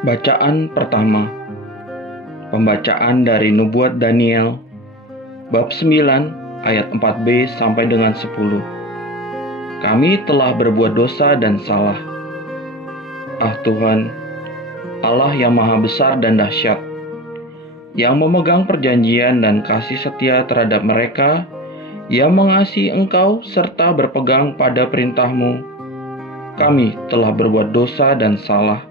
Bacaan pertama. Pembacaan dari Nubuat Daniel bab 9 ayat 4b sampai dengan 10. Kami telah berbuat dosa dan salah. Ah Tuhan, Allah yang maha besar dan dahsyat, yang memegang perjanjian dan kasih setia terhadap mereka yang mengasihi Engkau serta berpegang pada perintah-Mu. Kami telah berbuat dosa dan salah.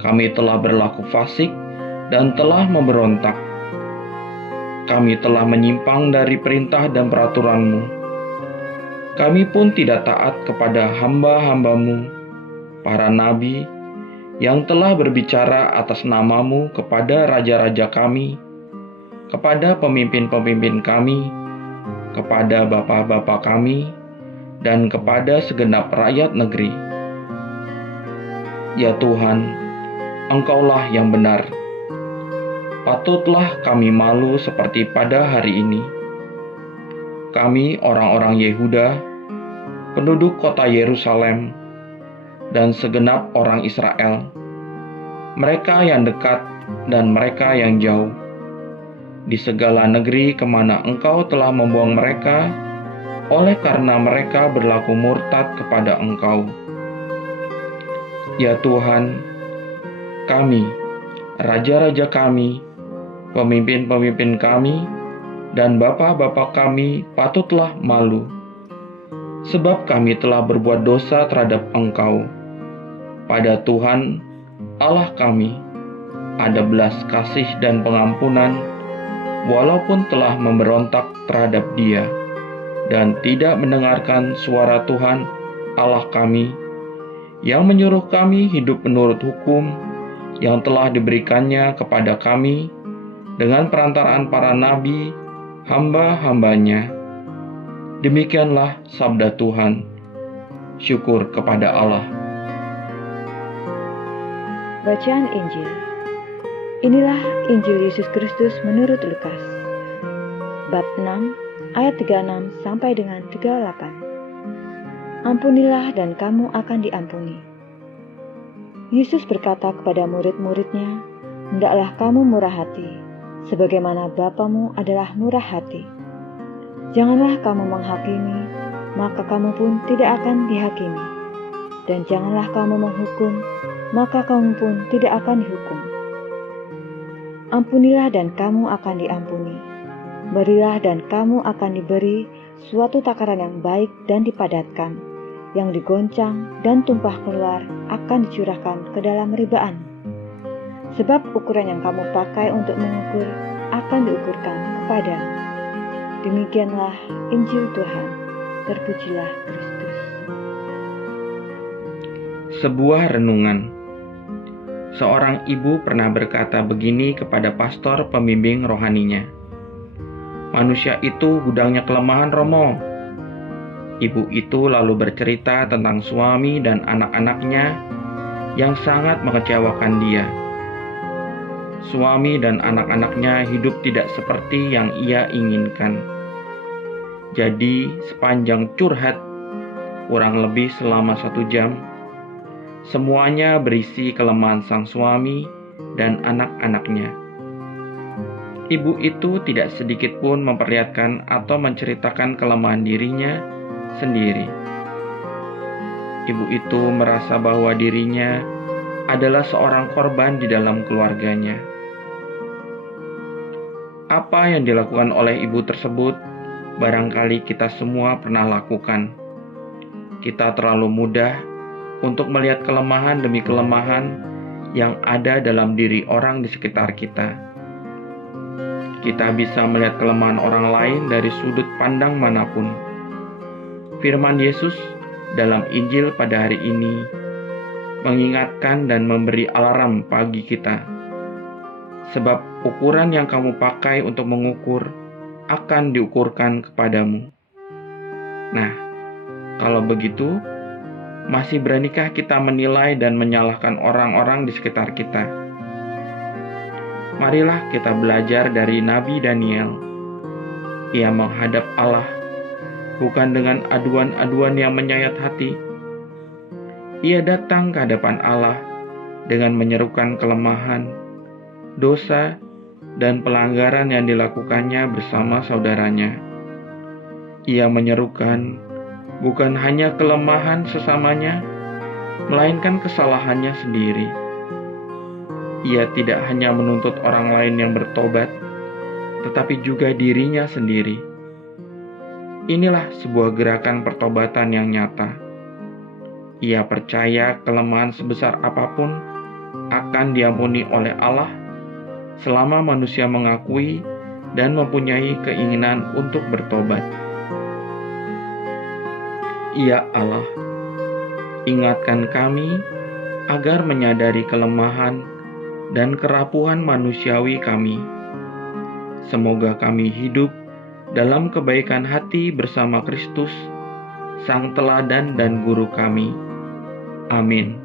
Kami telah berlaku fasik dan telah memberontak. Kami telah menyimpang dari perintah dan peraturan-Mu. Kami pun tidak taat kepada hamba-hamba-Mu, para nabi, yang telah berbicara atas nama-Mu kepada raja-raja kami, kepada pemimpin-pemimpin kami, kepada bapa-bapa kami, dan kepada segenap rakyat negeri. Ya Tuhan, Engkaulah yang benar. Patutlah kami malu seperti pada hari ini. Kami orang-orang Yehuda, penduduk kota Yerusalem, dan segenap orang Israel, mereka yang dekat dan mereka yang jauh, di segala negeri kemana Engkau telah membuang mereka, oleh karena mereka berlaku murtad kepada Engkau. Ya Tuhan, kami, raja-raja kami, pemimpin-pemimpin kami, dan bapa-bapa kami patutlah malu, sebab kami telah berbuat dosa terhadap Engkau. Pada Tuhan, Allah kami, ada belas kasih dan pengampunan, walaupun telah memberontak terhadap Dia, dan tidak mendengarkan suara Tuhan, Allah kami, yang menyuruh kami hidup menurut hukum yang telah diberikannya kepada kami dengan perantaraan para nabi, hamba-hambanya. Demikianlah sabda Tuhan. Syukur kepada Allah. Bacaan Injil. Inilah Injil Yesus Kristus menurut Lukas, bab 6 ayat 36 sampai dengan 38. Ampunilah dan kamu akan diampuni. Yesus berkata kepada murid-muridnya, hendaklah kamu murah hati, sebagaimana Bapamu adalah murah hati. Janganlah kamu menghakimi, maka kamu pun tidak akan dihakimi. Dan janganlah kamu menghukum, maka kamu pun tidak akan dihukum. Ampunilah dan kamu akan diampuni. Berilah dan kamu akan diberi suatu takaran yang baik dan dipadatkan, yang digoncang dan tumpah keluar akan dicurahkan ke dalam ribaan. Sebab ukuran yang kamu pakai untuk mengukur akan diukurkan kepadamu. Demikianlah Injil Tuhan. Terpujilah Kristus. Sebuah renungan. Seorang ibu pernah berkata begini kepada pastor pembimbing rohaninya. Manusia itu gudangnya kelemahan, Romo. Ibu itu lalu bercerita tentang suami dan anak-anaknya yang sangat mengecewakan dia. Suami dan anak-anaknya hidup tidak seperti yang ia inginkan. Jadi sepanjang curhat, kurang lebih selama 1 jam, semuanya berisi kelemahan sang suami dan anak-anaknya. Ibu itu tidak sedikit pun memperlihatkan atau menceritakan kelemahan dirinya sendiri. Ibu itu merasa bahwa dirinya adalah seorang korban di dalam keluarganya. Apa yang dilakukan oleh ibu tersebut, barangkali kita semua pernah lakukan. Kita terlalu mudah untuk melihat kelemahan demi kelemahan yang ada dalam diri orang di sekitar kita. Kita bisa melihat kelemahan orang lain dari sudut pandang manapun. Firman Yesus dalam Injil pada hari ini mengingatkan dan memberi alarm bagi kita. Sebab ukuran yang kamu pakai untuk mengukur akan diukurkan kepadamu. Nah, kalau begitu, masih beranakah kita menilai dan menyalahkan orang-orang di sekitar kita? Marilah kita belajar dari Nabi Daniel. Ia menghadap Allah bukan dengan aduan-aduan yang menyayat hati. Ia datang ke hadapan Allah dengan menyerukan kelemahan, dosa, dan pelanggaran yang dilakukannya bersama saudaranya. Ia menyerukan bukan hanya kelemahan sesamanya, melainkan kesalahannya sendiri. Ia tidak hanya menuntut orang lain yang bertobat, tetapi juga dirinya sendiri. Inilah sebuah gerakan pertobatan yang nyata. Ia percaya kelemahan sebesar apapun akan diampuni oleh Allah selama manusia mengakui dan mempunyai keinginan untuk bertobat. Ya Allah, ingatkan kami agar menyadari kelemahan dan kerapuhan manusiawi kami. Semoga kami hidup dalam kebaikan hati bersama Kristus, Sang Teladan dan Guru kami. Amin.